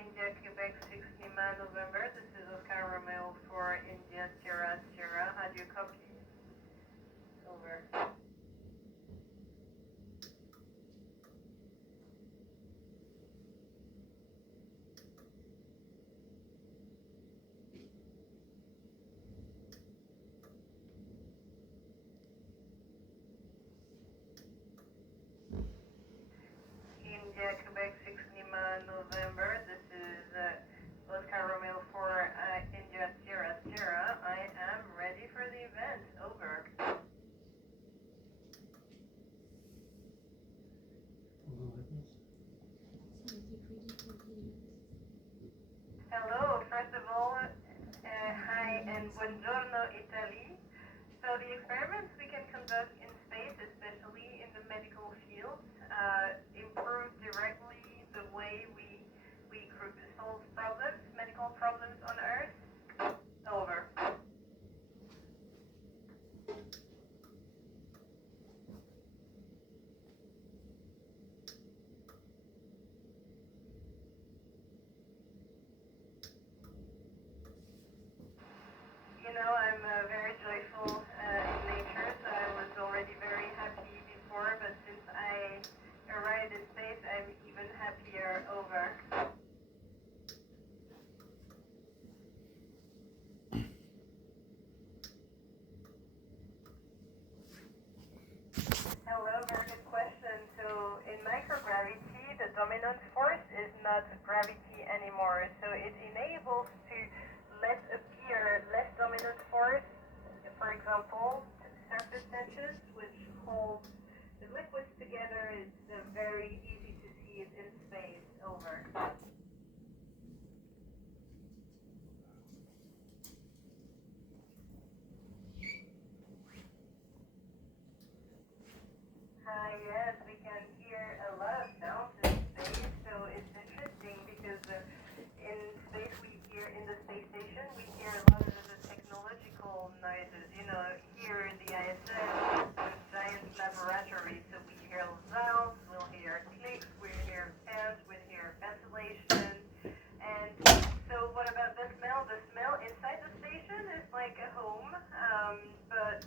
India, Quebec, 6 Lima, November. This is Oscar Romeo for India, Sierra, Sierra. How do you copy? Over. India, Quebec, 6 Lima, November. This is Oscar Romeo for India, Sierra, Sierra. I am ready for the event. Over. Hello, first of all, hi and buongiorno, Italy. So the experiments we can conduct in space, especially in the medical field, improve directly the way we solve problems, medical problems on Earth. Over. You know, I'm very joyful in nature, so I was already very happy before, but since I arrived in space, I'm even happier. Over. Hello, very good question. So in microgravity, the dominant force is not gravity anymore, so it enables to let appear less dominant force, for example, surface tensions, which hold the liquids together. It's very easy to see it in space. Over. Yes, we can hear a lot of sounds in space, so it's interesting because in space in the space station, we hear a lot of the technological noises. You know, here in the ISS, it's a giant laboratory, so we hear valves, we'll hear clicks, we'll hear fans, we'll hear ventilation. And so what about the smell? The smell inside the station is like a home, but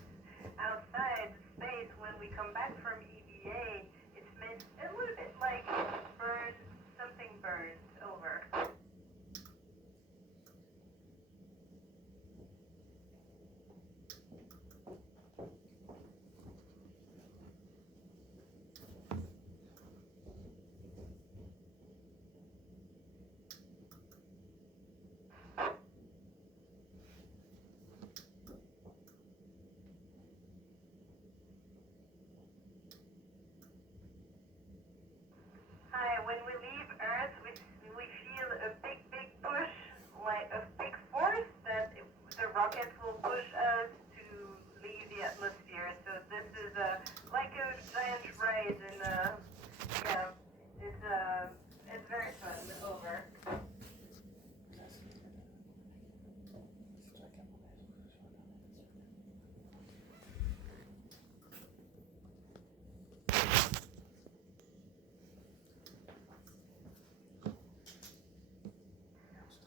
outside space, when we come back from EVA, it smells a little bit like something burned. Over. Hi, when we leave Earth, we feel a big push, like a big force that the rocket will push us to leave the atmosphere. So this is like a giant ride, and yeah, it's very fun. Over.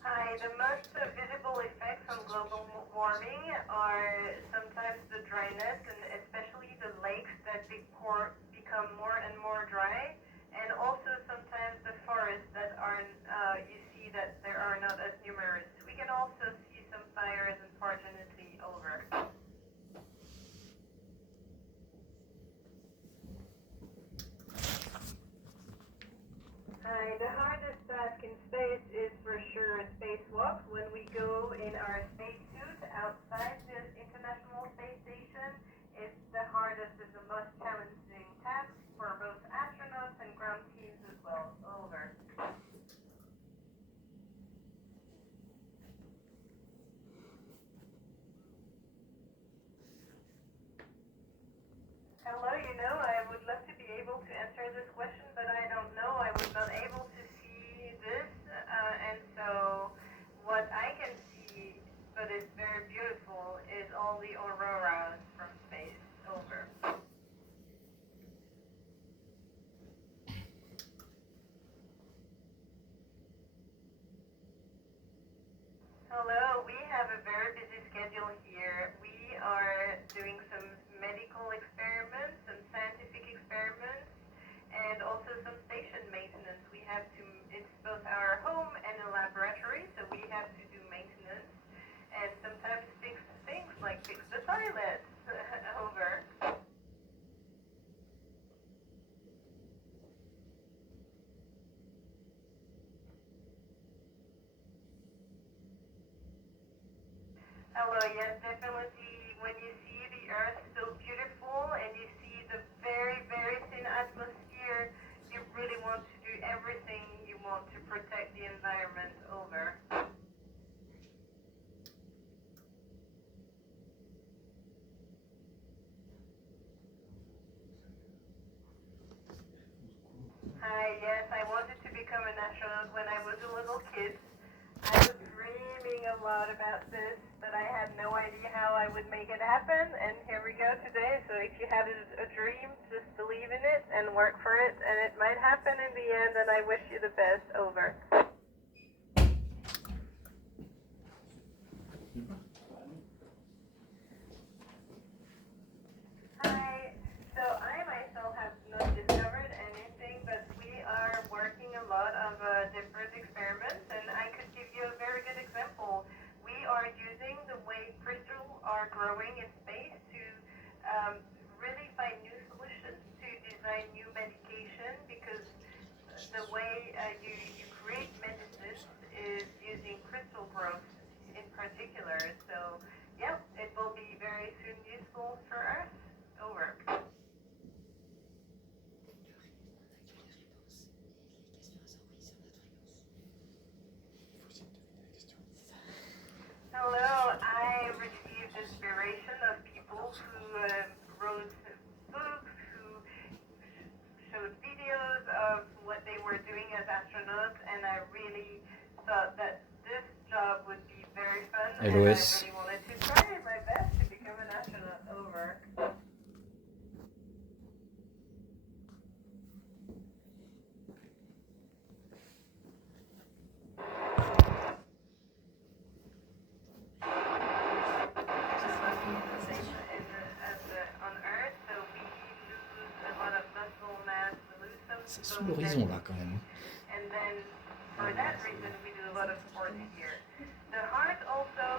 Hi, the most visible effects on global warming are sometimes the dryness, and especially the lakes that become more and more dry, and also sometimes the forests that are, you see that there are not as numerous. We can also see some fires, unfortunately. Over. Hi, the hardest task in space is for sure a spacewalk. When we go in our spacesuit outside the International Space Station, it's the hardest and the most challenging task for both astronauts and ground teams as well. Over. Hello, you know, I would love to be able to answer this question, but I don't know. I was not able to see this, and so what I can see, but it's very beautiful, is all the auroras from space. Over. schedule here. We are doing some medical experiments, some scientific experiments, and also some station maintenance. We have to, it's both our home and a laboratory, so we have to do maintenance and sometimes fix things like fix the toilets over. Hello, yes, definitely. When you see the Earth so beautiful and you see the very, very thin atmosphere, you really want to do everything you want to protect the environment over. Hi, yes, I wanted to become an astronaut when I was a little kid. I was dreaming a lot about this, but I had no idea how I would make it happen, and here we go today. So if you have a dream, just believe in it and work for it, and it might happen in the end, and I wish you the best. Over. Hi. So I myself have not discovered anything, but we are working a lot of different experiments, and I could give you a very good example. We are using the way crystals are growing in space to really find new solutions to design new medication, because the way you create medicines is using crystal growth in particular. So yeah, it will be very soon useful for us. Over. Hello, I received inspiration of people who wrote books, who showed videos of what they were doing as astronauts, and I really thought that this job would be very fun, and I really wanted to try my best to become an astronaut. Over. C'est sous l'horizon là quand même. And then for that reason we do a lot of sports here. The heart also